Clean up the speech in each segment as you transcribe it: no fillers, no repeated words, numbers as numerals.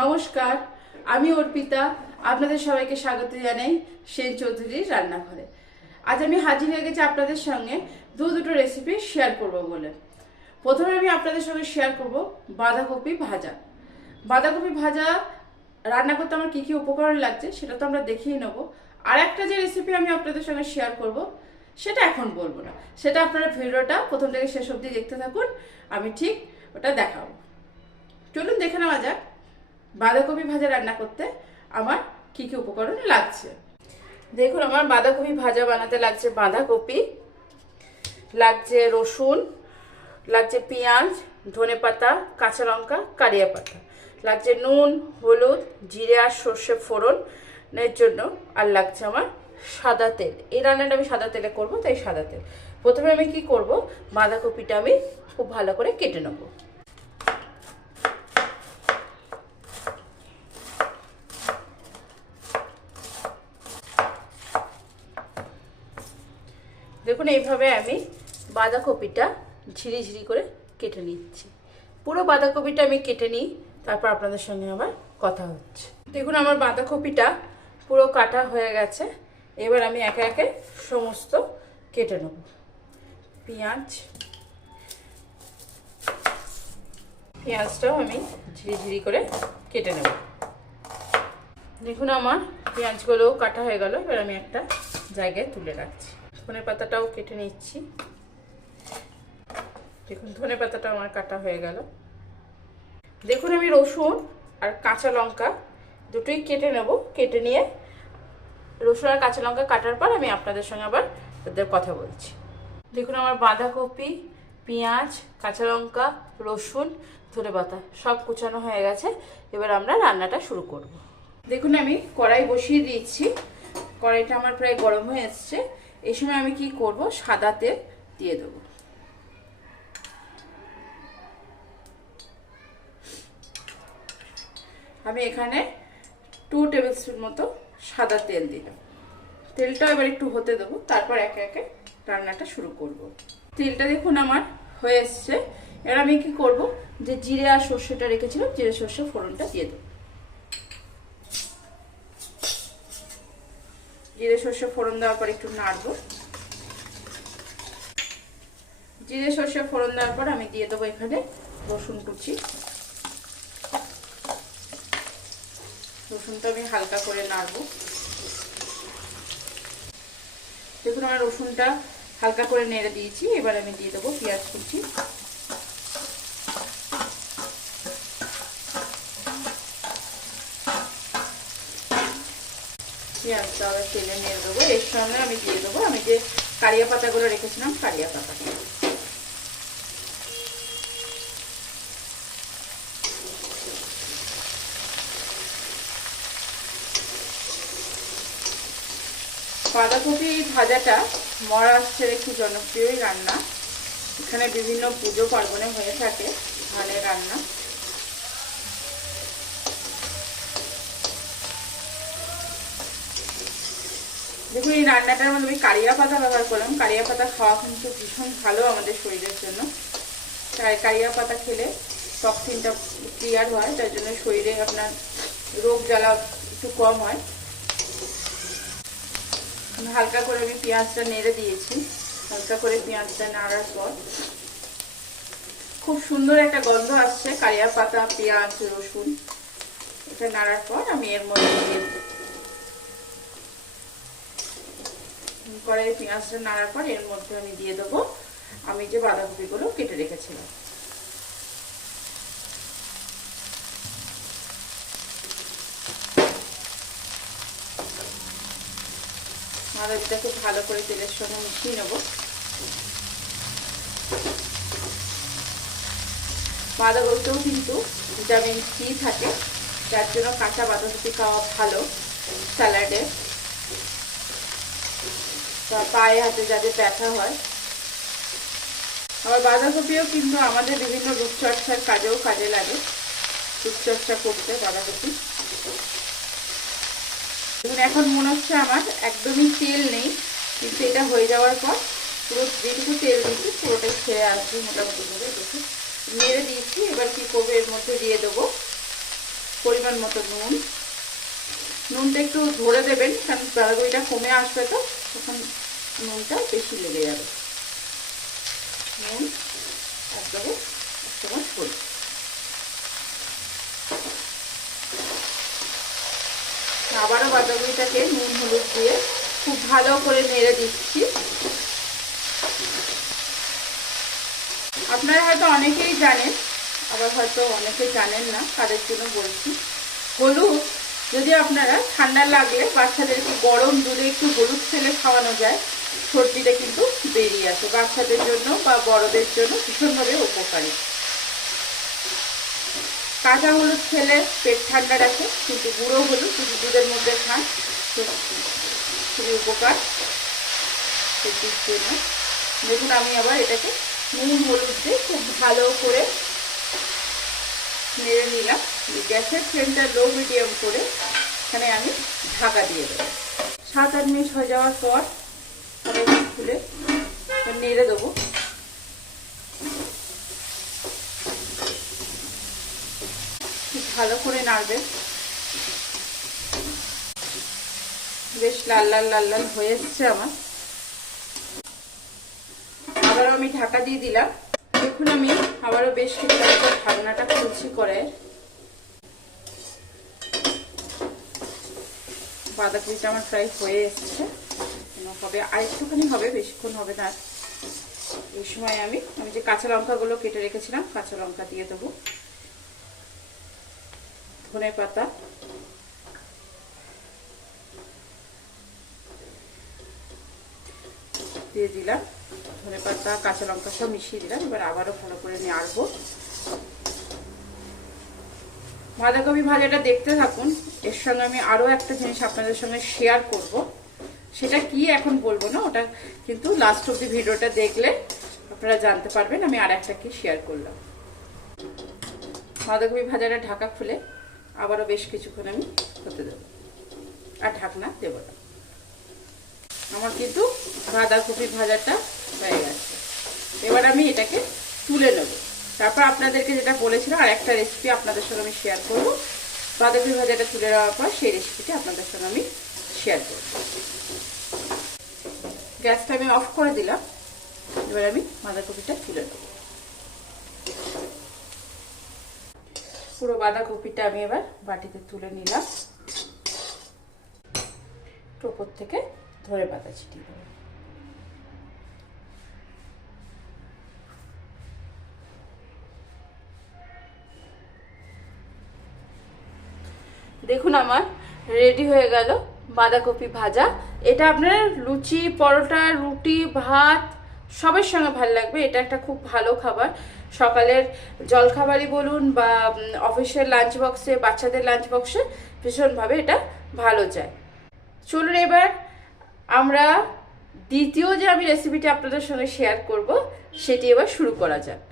নমস্কার, আমি অর্পিতা। আপনাদের সবাইকে স্বাগত জানাই সেন চৌধুরীর রান্নাঘরে। আজ আমি হাজির হয়ে গেছি আপনাদের সঙ্গে দুটো রেসিপি শেয়ার করব বলে। প্রথমে আমি আপনাদের সঙ্গে শেয়ার করব বাঁধাকপি ভাজা। বাঁধাকপি ভাজা রান্না করতে আমার কী কী উপকরণ লাগছে সেটা তো আমরা দেখিয়ে নেবো। আর একটা যে রেসিপি আমি আপনাদের সঙ্গে শেয়ার করব সেটা এখন বলবো না, সেটা আপনারা ভিডিওটা প্রথম থেকে শেষ অবধি দেখতে থাকুন, আমি ঠিক ওটা দেখাবো। চলুন দেখে নেওয়া যাক বাঁধাকপি ভাজা রান্না করতে আমার কি কি উপকরণ লাগছে। দেখুন, আমার বাঁধাকপি ভাজা বানাতে লাগছে বাঁধাকপি, লাগছে রসুন, লাগছে পেঁয়াজ, ধনেপাতা, কাঁচা লঙ্কা, কারিয়া পাতা, লাগছে নুন, হলুদ, জিরে আর সর্ষে ফোড়নের জন্য, আর লাগছে আমার সাদা তেল। এই রান্নাটা আমি সাদা তেলে করবো, তাই সাদা তেল। প্রথমে আমি কি করব, বাঁধাকপিটা আমি খুব ভালো করে কেটে নেবো। দেখুন, এইভাবে আমি বাঁধাকপিটা ঝিরি ঝিরি করে কেটে নিচ্ছি। পুরো বাঁধাকপিটা আমি কেটে নিই, তারপর আপনাদের সঙ্গে আমার কথা হচ্ছে। দেখুন, আমার বাঁধাকপিটা পুরো কাটা হয়ে গেছে। এবার আমি একে একে সমস্ত কেটে নেব। পেঁয়াজটাও আমি ঝিরি ঝিরি করে কেটে নেব। দেখুন, আমার পেঁয়াজগুলোও কাটা হয়ে গেল। এবার আমি একটা জায়গায় তুলে রাখছি। ধনে পাতাটাও কেটে নিচ্ছি। দেখুন, ধনে পাতাটা আমার কাটা হয়ে গেল। দেখুন, আমি রসুন আর কাঁচা লঙ্কা দুটোই কেটে নেব। কেটে নিয়ে রসুন আর কাঁচা লঙ্কা কাটার পর আমি আপনাদের সঙ্গে আবার ওদের কথা বলছি। দেখুন, আমার বাঁধাকপি, পেঁয়াজ, কাঁচা লঙ্কা, রসুন, ধনে পাতা সব কুচানো হয়ে গেছে। এবার আমরা রান্নাটা শুরু করব। দেখুন, আমি কড়াই বসিয়ে দিয়েছি। কড়াইটা আমার প্রায় গরম হয়ে এসছে। এই সময় আমি কি করব, সাদা তেল দিয়ে দেবো। আমি এখানে 2 টেবিল স্পুন মতো সাদা তেল দিলাম। তেলটা এবার একটু হতে দেবো, তারপর একে একে রান্নাটা শুরু করব। তেলটা দেখুন আমার হয়ে এসছে। এবার আমি কি করব, যে জিরে আর সর্ষেটা রেখেছিলাম, জিরে সর্ষে ফোড়নটা দিয়ে দেবো। জিরে সর্ষে ফোড়ন দেওয়ার পর একটু নাড়বো। জিরে সর্ষে ফোড়ন দেওয়ার পর আমি দিয়ে দেবো এখানে রসুন কুচি। রসুনটা আমি হালকা করে নাড়বো। দেখুন, আমার রসুনটা হালকা করে নেড়ে দিয়েছি। এবার আমি দিয়ে দেবো পেঁয়াজ কুচি। পেঁয়াজটা আবার তেলে নেড়ে দেবো। এর সঙ্গে আমি দিয়ে দেবো আমি যে কারিয়া পাতাগুলো রেখেছিলাম, কারিয়া পাতা। বাঁধাকপি ভাজাটা মহারাষ্ট্রের একটি জনপ্রিয় রান্না। এখানে বিভিন্ন পুজো পার্বণে হয়ে থাকে ধানের রান্না। দেখুন, এই রান্নাটার মধ্যে আমি কারিয়া পাতা ব্যবহার করলাম। কারিয়া পাতা খাওয়া কিন্তু ভীষণ ভালো আমাদের শরীরের জন্য। তাই কারিয়া পাতা খেলে টক্সিনটা ক্লিয়ার হয়, তার জন্য শরীরে আপনার রোগ জ্বালা একটু কম হয়। হালকা করে আমি পেঁয়াজটা নেড়ে দিয়েছি। হালকা করে পেঁয়াজটা নাড়ার পর খুব সুন্দর একটা গন্ধ আসছে, কারিয়া পাতা, পেঁয়াজ, রসুন। এটা নাড়ার পর আমি এর মধ্যে কড়াইয়ে পেঁয়াজটা নাড়ার পর এর মধ্যে আমি দিয়ে দেবো আমি যে বাঁধাকপিগুলো কেটে রেখেছিলাম। বাঁধাকপিটাকে ভালো করে তেলের সঙ্গে মিশিয়ে নেব। বাঁধাকপিতেও কিন্তু ভিটামিন সি থাকে, যার জন্য কাঁচা বাঁধাকপি খাওয়া ভালো স্যালাডে। পায়ে হাতে যাদের ব্যথা হয়। আবার বাঁধাকপিও কিন্তু আমাদের বিভিন্ন রূপচর্চার কাজেও কাজে লাগে, রূপচর্চা করতে বাঁধাকপি। দেখুন, এখন মনে হচ্ছে আমার একদমই তেল নেই, কিন্তু এটা হয়ে যাওয়ার পর পুরো যেটুকু তেল দিচ্ছি পুরোটাই ছেড়ে আসবে মোটামুটি করে। দেখুন, নেড়ে দিয়েছি। এবার কি করবো, এর মধ্যে দিয়ে দেবো পরিমাণ মতো নুন। নুনটা একটু ধরে দেবেন, কারণ বাঁধাকপিটা কমে আসবে তো তখন নুনটা বেশি লেগে যাবে। নুন একবারে 1 চামচ হলুদ। আবারও বাঁধাকপিটাকে নুন হলুদ দিয়ে খুব ভালো করে নেড়ে দিচ্ছি। আপনারা হয়তো অনেকেই জানেন, আবার হয়তো অনেকে জানেন না, তাদের জন্য বলছি। হলুদ যদি আপনারা ঠান্ডা লাগলে বাচ্চাদেরকে গরম দুধে একটু হলুদ ফেলে খাওয়ানো যায়, সর্দিটা কিন্তু বেরিয়ে আসে। বাচ্চাদের জন্য বা বড়দের জন্য ভীষণভাবে উপকারী। কাঁচা হলুদ খেলে পেট ঠান্ডা রাখে, কিন্তু গুঁড়ো হলুদ যদি দুধের মধ্যে খান তো খুবই উপকার সর্দির জন্য। দেখুন আমি আবার এটাকে নুন হলুদ দিয়ে খুব ভালো করে নেড়ে নিলাম। গ্যাসের ফ্লেমটা লো মিডিয়াম করে এখানে আমি ঢাকা দিয়ে দেবো। 7-8 মিনিট হয়ে যাওয়ার পর আমি খুলে নেড়ে দেবো। খুব ভালো করে নাড়বে। বেশ লাল লাল লাল লাল হয়ে এসছে আমার। আবারও আমি ঢাকা দিয়ে দিলাম। দেখুন আমি আবারও বেশ কিছু ঢাকনাটা খুলছি করে। বাঁধাকপিটা আমার প্রায় হয়ে এসছে, হবে আর একটুখানি হবে, বেশিক্ষণ হবে না। এই সময় আমি যে কাঁচা লঙ্কাগুলো কেটে রেখেছিলাম, কাঁচা লঙ্কা দিয়ে দেবো। ধনে পাতা, দিয়ে দিলাম। ধনে পাতা কাঁচা লঙ্কা সব মিশিয়ে দিলাম। এবার আবারও ভালো করে নাড়বো। বাঁধাকপি ভাজাটা দেখতে থাকুন। এর সঙ্গে আমি আরও একটা জিনিস আপনাদের সঙ্গে শেয়ার করব। সেটা কি এখন বলবো না, ওটা কিন্তু লাস্ট অব্দি ভিডিওটা দেখলে আপনারা জানতে পারবেন আমি আর একটা কি শেয়ার করলাম। বাঁধাকপি ভাজাটা ঢাকা খুলে আবারও বেশ কিছুক্ষণ আমি হতে দেব, আর ঢাকনা দেব না। আমার কিন্তু বাঁধাকপি ভাজাটা হয়ে গেছে। এবার আমি এটাকে তুলে নেব। তারপর আপনাদেরকে যেটা বলেছিলাম আর একটা রেসিপি আপনাদের সঙ্গে আমি শেয়ার করব। বাঁধাকপি ভাজাটা তুলে নেওয়ার পর সেই রেসিপিটা আপনাদের সঙ্গে আমি শেয়ার করব। গ্যাসটা আমি অফ করে দিলাম। এবার আমি বাঁধাকপিটা তুলে নেব। পুরো বাঁধাকপিটা আমি এবার বাটিতে তুলে নিলাম। উপর থেকে ধনে পাতা ছিটিয়ে দেবো। দেখুন আমার রেডি হয়ে গেল বাঁধাকপি ভাজা। এটা আপনার লুচি, পরোটা, রুটি, ভাত সবের সঙ্গে ভালো লাগবে। এটা একটা খুব ভালো খাবার। সকালের জলখাবারই বলুন বা অফিসের লাঞ্চ বক্সে, বাচ্চাদের লাঞ্চ বক্সে ভীষণভাবে এটা ভালো যায়। চলুন এবার আমরা দ্বিতীয় যে আমি রেসিপিটি আপনাদের সঙ্গে শেয়ার করব সেটি এবার শুরু করা যাক।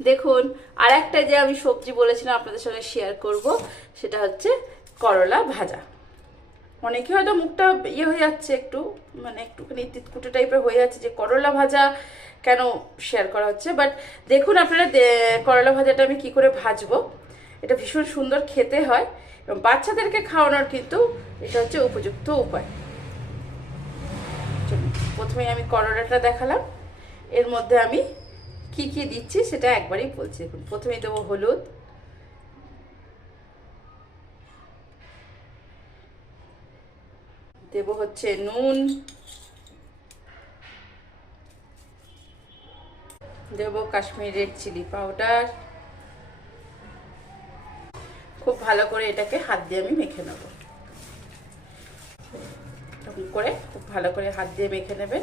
দেখুন আর একটা যে আমি সবজি বলেছিলাম আপনাদের সঙ্গে শেয়ার করব, সেটা হচ্ছে করলা ভাজা। অনেকে হয়তো মুখটা ইয়ে হয়ে যাচ্ছে, একটু মানে একটুখানি তিতকুটে টাইপের হয়ে যাচ্ছে যে করলা ভাজা কেন শেয়ার করা হচ্ছে। বাট দেখুন আপনারা করলা ভাজাটা আমি কি করে ভাজবো। এটা ভীষণ সুন্দর খেতে হয় এবং বাচ্চাদেরকে খাওয়ানোর কিন্তু এটা হচ্ছে উপযুক্ত উপায়। প্রথমে আমি করলাটা দেখালাম, এর মধ্যে আমি কি কি দিচ্ছি সেটা একবারই বলছি। দেখুন প্রথমে দেবো হলুদ, দেব হচ্ছে নুন, দেব কাশ্মীরি রেড চিলি পাউডার। খুব ভালো করে এটাকে হাত দিয়ে আমি মেখে নেব। এরকম করে খুব ভালো করে হাত দিয়ে মেখে নেবেন।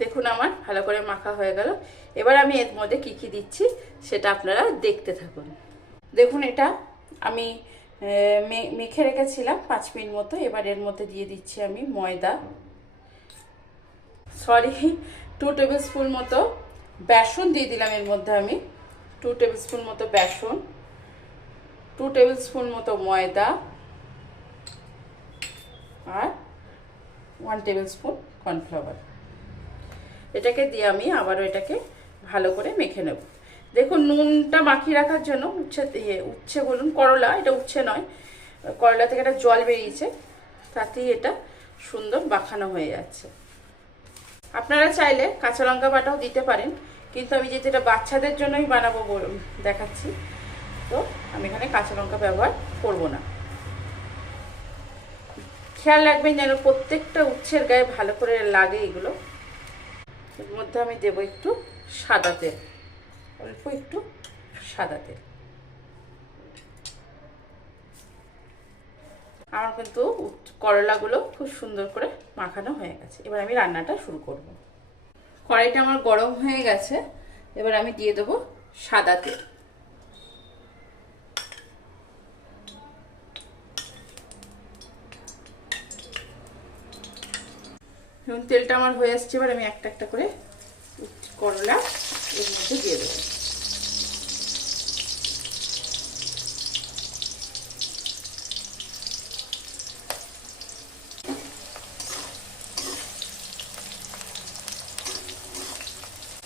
দেখুন আমার ভালো করে মাখা হয়ে গেল। এবার আমি এর মধ্যে কি কি দিচ্ছি সেটা আপনারা দেখতে থাকুন। দেখুন এটা আমি মেখে রেখেছিলাম 5 মিনিট মতো। এবার এর মধ্যে দিয়ে দিচ্ছি আমি ময়দা, 2 টেবিল স্পুন মতো বেসন দিয়ে দিলাম। এর মধ্যে আমি 2 টেবিল স্পুন মতো বেসন, 2 টেবিল স্পুন মতো ময়দা আর 1 টেবিল স্পুন কর্নফ্লাওয়ার। এটাকে দিয়ে আমি আবারও এটাকে ভালো করে মেখে নেব। দেখুন নুনটা মাখিয়ে রাখার জন্য উচ্ছে বলুন করলা, এটা উচ্ছে নয়, করলা থেকে একটা জল বেরিয়েছে, তাতেই এটা সুন্দর মাখানো হয়ে যাচ্ছে। আপনারা চাইলে কাঁচা লঙ্কা বাটাও দিতে পারেন, কিন্তু আমি যেহেতু এটা বাচ্চাদের জন্যই বানাবো দেখাচ্ছি, তো আমি এখানে কাঁচা লঙ্কা ব্যবহার করব না। খেয়াল রাখবেন যেন প্রত্যেকটা উচ্ছের গায়ে ভালো করে লাগে এগুলো। এর মধ্যে আমি দেবো একটু সাদা তেল, অল্প একটু সাদা তেল। আমার কিন্তু করলাগুলো খুব সুন্দর করে মাখানো হয়ে গেছে। এবার আমি রান্নাটা শুরু করব। কড়াইটা আমার গরম হয়ে গেছে, এবার আমি দিয়ে দেবো সাদা তেল। এবং তেলটা আমার হয়ে আসছে, এবার আমি একটা একটা করে করলা এর মধ্যে দিয়ে দেবো।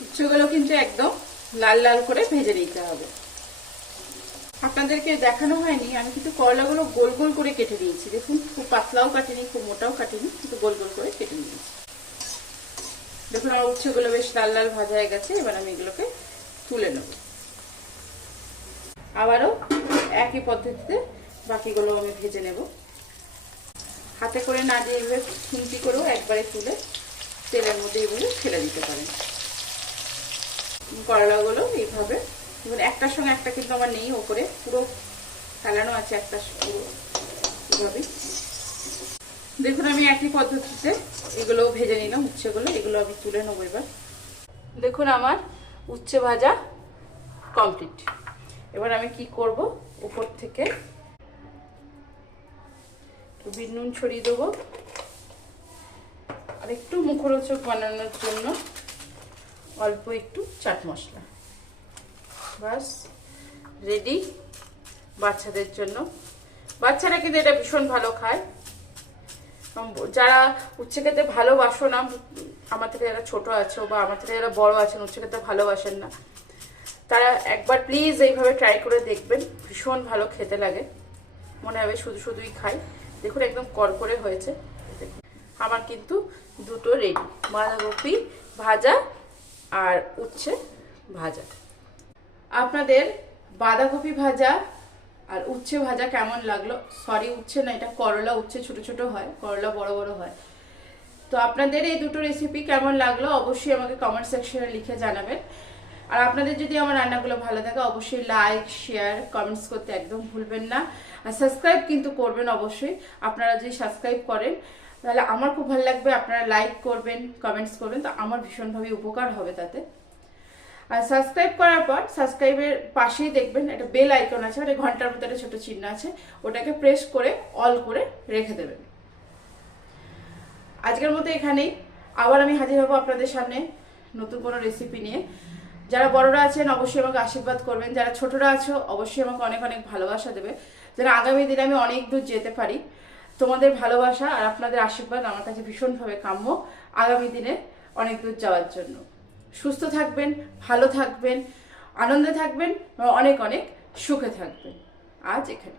উচ্ছেগুলো কিন্তু একদম লাল লাল করে ভেজে নিতে হবে। আপনাদেরকে দেখানো হয়নি, আমি কিন্তু করলাগুলো গোল গোল করে কেটে নিয়েছি। দেখুন খুব পাতলাও কাটিনি, খুব মোটাও কাটিনি, কিন্তু গোল গোল করে কেটে নিয়েছি। দেখুন আমার উচ্ছেগুলো বেশ লাল লাল ভাজা হয়ে গেছে। এবার আমি এগুলোকে তুলে নেব। আবারও একই পদ্ধতিতে বাকিগুলো আমি ভেজে নেব। হাতে করে না দিয়ে এভাবে খুন্তি করেও একবারে তুলে তেলের মধ্যে এগুলো ফেলে দিতে পারেন। করলাগুলো এইভাবে, এবার একটার সঙ্গে একটা কিন্তু আমার নেই, ওপরে পুরো ফেলানো আছে একটা পুরো এইভাবে। দেখুন আমি একই পদ্ধতিতে এগুলো ভেজে নিলাম উচ্ছেগুলো, এগুলো আমি তুলে নেবো এবার। দেখুন আমার উচ্ছে ভাজা কমপ্লিট। এবার আমি কি করব, উপর থেকে বিট নুন ছড়িয়ে দেবো, আর একটু মুখরোচক বানানোর জন্য অল্প একটু চাট মশলা। বাস রেডি বাচ্চাদের জন্য। বাচ্চারা কিন্তু এটা ভীষণ ভালো খায়। যারা উচ্ছে খেতে ভালোবাসো না, আমার থেকে যারা ছোট আছে বা আমার থেকে যারা বড় আছেন উচ্ছে খেতে ভালোবাসেন না, তারা একবার প্লিজ এইভাবে ট্রাই করে দেখবেন। ভীষণ ভালো খেতে লাগে, মনে হবে শুধু শুধুই খাই। দেখুন একদম করকরে হয়েছে। আমার কিন্তু দুটো রেডি, বাঁধাকপি ভাজা আর উচ্ছে ভাজা। আপনাদের বাঁধাকপি ভাজা আর উচ্ছে ভাজা কেমন লাগলো? সরি উচ্ছে না, এটা করলা। উচ্ছে ছোট ছোট হয়, করলা বড় বড় হয়। তো আপনাদের এই দুটো রেসিপি কেমন লাগলো অবশ্যই আমাকে কমেন্ট সেকশনে লিখে জানাবেন। আর আপনাদের যদি আমার রান্নাগুলো ভালো থাকে অবশ্যই লাইক শেয়ার কমেন্টস করতে একদম ভুলবেন না। আর সাবস্ক্রাইব কিন্তু করবেন অবশ্যই। আপনারা যদি সাবস্ক্রাইব করেন তাহলে আমার খুব ভালো লাগবে। আপনারা লাইক করবেন, কমেন্টস করবেন, তো আমার ভীষণভাবে উপকার হবে তাতে। আর সাবস্ক্রাইব করার পর সাবস্ক্রাইবের পাশেই দেখবেন একটা বেল আইকন আছে, মানে ঘন্টার ভিতরে ছোট চিহ্ন আছে, ওটাকে প্রেস করে অল করে রেখে দেবেন। আজকের মতো এখানেই, আবার আমি হাজির হব আপনাদের সামনে নতুন কোনো রেসিপি নিয়ে। যারা বড়রা আছেন অবশ্যই আমাকে আশীর্বাদ করবেন, যারা ছোটরা আছো অবশ্যই আমাকে অনেক অনেক ভালোবাসা দেবে, যেন আগামী দিনে আমি অনেক দূর যেতে পারি। তোমাদের ভালোবাসা আর আপনাদের আশীর্বাদ আমার কাছে ভীষণভাবে কাম্য আগামী দিনে অনেক দূর যাওয়ার জন্য। সুস্থ থাকবেন, ভালো থাকবেন, আনন্দে থাকবেন, অনেক অনেক সুখে থাকবেন। আজ এখানে।